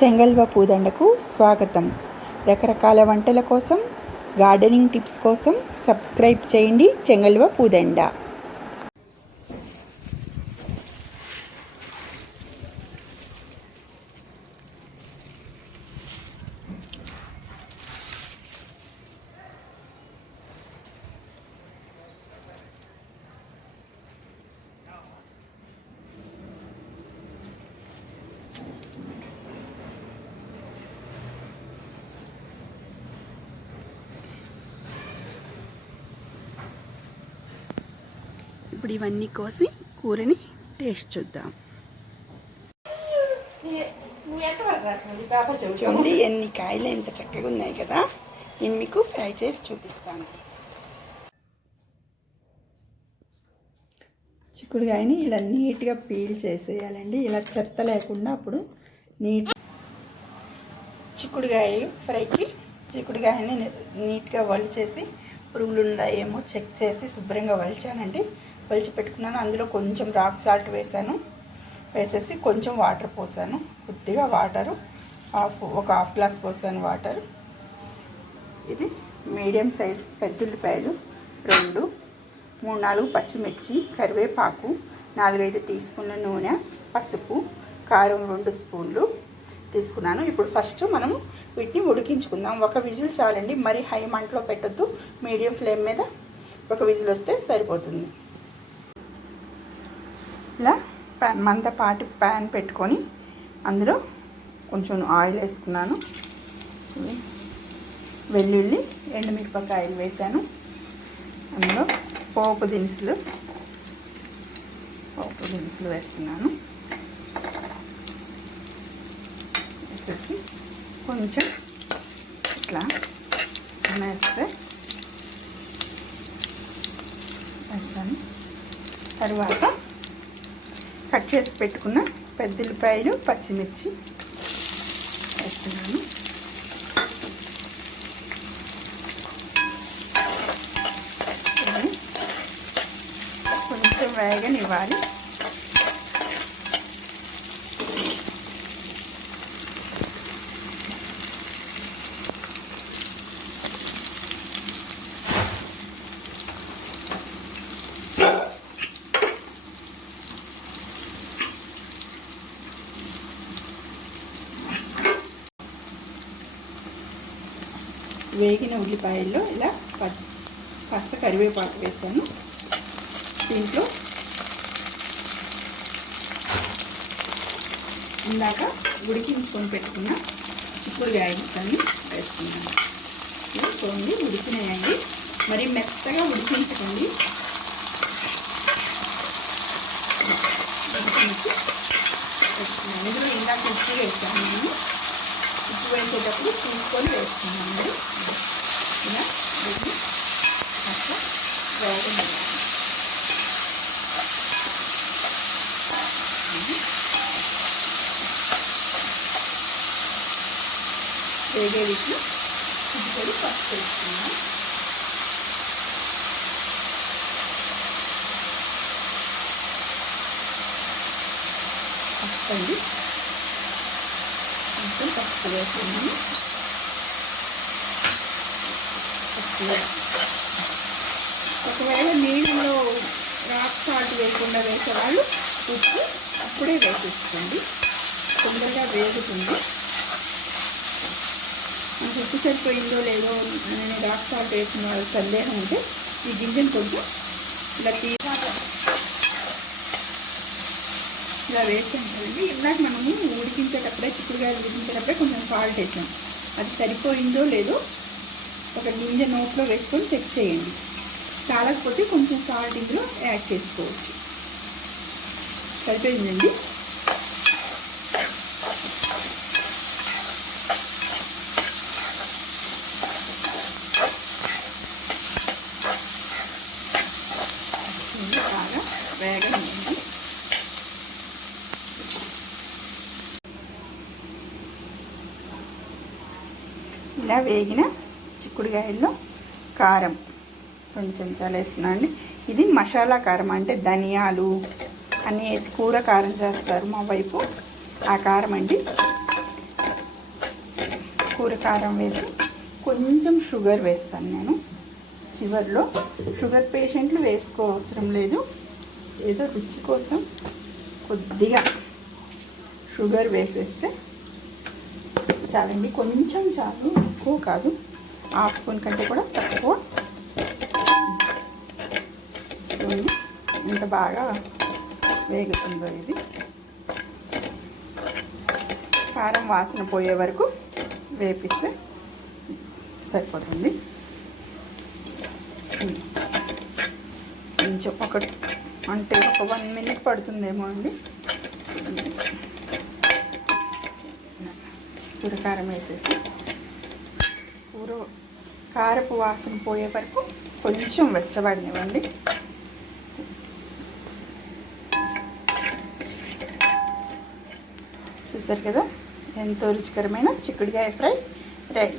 చెంగల్వ పూదండకు స్వాగతం. రకరకాల వంటల కోసం, గార్డెనింగ్ టిప్స్ కోసం సబ్స్క్రైబ్ చేయండి చెంగల్వ పూదండ. ఇప్పుడు ఇవన్నీ కోసి కూరని టేస్ట్ చూద్దాం. చూడండి ఎన్ని కాయలు ఎంత చక్కగా ఉన్నాయి కదా. నేను మీకు ఫ్రై చేసి చూపిస్తాను. చిక్కుడుకాయని ఇలా నీట్గా పీల్ చేసేయాలండి, ఇలా చెత్త లేకుండా. అప్పుడు చిక్కుడుకాయ ఫ్రైకి చిక్కుడుకాయని నీట్గా వలిచేసి పురుగులు ఉన్నాయేమో చెక్ చేసి శుభ్రంగా వలిచానండి. వలిచి పెట్టుకున్నాను. అందులో కొంచెం రాక్ సాల్ట్ వేసేసి కొంచెం వాటర్ పోసాను. కొద్దిగా వాటరు ఒక హాఫ్ గ్లాస్ పోసాను వాటర్. ఇది మీడియం సైజ్ పెద్దుల్లిపాయలు 2, 3-4 పచ్చిమిర్చి, కరివేపాకు, 4-5 టీ స్పూన్ల నూనె, పసుపు, కారం 2 స్పూన్లు తీసుకున్నాను. ఇప్పుడు ఫస్ట్ మనము వీటిని ఉడికించుకుందాం. ఒక విజిల్ చాలండి, మరి హై మంటలో పెట్టొద్దు. మీడియం ఫ్లేమ్ మీద ఒక విజిల్ వస్తే సరిపోతుంది. ఇలా మందపాటి ప్యాన్ పెట్టుకొని అందులో కొంచెం ఆయిల్ వేసుకున్నాను. వెల్లుల్లి, ఎండుమిరపకాయలు వేసాను. అందులో పోపు దినుసులు వేస్తున్నాను. వేసేసి కొంచెం ఇట్లా వేస్తాను. తర్వాత కట్ చేసి పెట్టుకున్న పెద్దుల్లిపాయలు, పచ్చిమిర్చి వేస్తున్నాను. కొంచెం వేగనివ్వాలి. వేగిన ఉల్లిపాయల్లో ఇలా కాస్త కరివేపాకు వేసాను. దీంట్లో ఇందాక ఉడికించుకొని పెట్టుకున్న చిక్కుడుకాయ ముక్కల్ని వేసుకున్నాను. ఇవి చూడండి ఉడికినాయండి. మరి మెత్తగా ఉడికించుకోండి. ఇందులో ఇందాక ఉప్పు వేస్తాను. నేను ఉప్పు వేసేటప్పుడు చూసుకొని వేస్తున్నాను. ఇలా వేసి కాస్త వేగనివ్వాలి. వేగే వీటిలో చిక్కుడు పసుపు వేస్తున్నాను. పసుపు కొంచెం పసుపు వేస్తున్నాను. ఒకవేళ నీళ్ళలో రాక్ సాల్ట్ వేయకుండా వేసేవాళ్ళు ఉప్పు అప్పుడే వేసేసుకోండి, తొందరగా వేగుతుంది. మనకు ఉప్పు సరిపోయిందో లేదో నేను రాక్ సాల్ట్ వేసిన వాళ్ళు సందేహం ఉంటే ఈ గింజను కొంచెం ఇలా వేసాం కదండి. ఇందాక మనము ఉడికించేటప్పుడే చిక్కుడుకాయలు ఉడికించేటప్పుడే కొంచెం సాల్ట్ వేసాం. అది సరిపోయిందో లేదో ఒక గింజ నోట్లో వేసుకొని చెక్ చేయండి. చాలకపోతే కొంచెం సాల్ట్ ఇందులో యాడ్ చేసుకోవచ్చు. సరిపోయిందండి. బాగా వేగనివ్వండి. ఇలా వేగిన చిక్కుడుకాయల్లో కారం కొంచెం వేస్తున్నాను అండి. ఇది మసాలా కారం, అంటే ధనియాలు అన్నీ వేసి కూర కారం చేస్తారు మా వైపు. ఆ కారం అండి. కూర కారం వేసి కొంచెం షుగర్ వేస్తాను నేను చివరిలో. షుగర్ పేషెంట్లు వేసుకోవసరం లేదు, ఏదో రుచి కోసం కొద్దిగా షుగర్ వేసేస్తే చాలండి. కొంచెం చాలు, ఎక్కువ కాదు. హాఫ్ స్పూన్ కంటే కూడా తక్కువ. ఇంత బాగా వేగుతుందో ఇది. కారం వాసన పోయే వరకు వేపిస్తే సరిపోతుంది. కొంచెం ఒక 1 మినిట్ పడుతుందేమో అండి. కూర కారం వేసేసి కారపు వాసన పోయే వరకు కొంచెం వెచ్చబడినివ్వండి. చూసారు కదా, ఎంతో రుచికరమైన చిక్కుడుకాయ ఫ్రై రెడీ.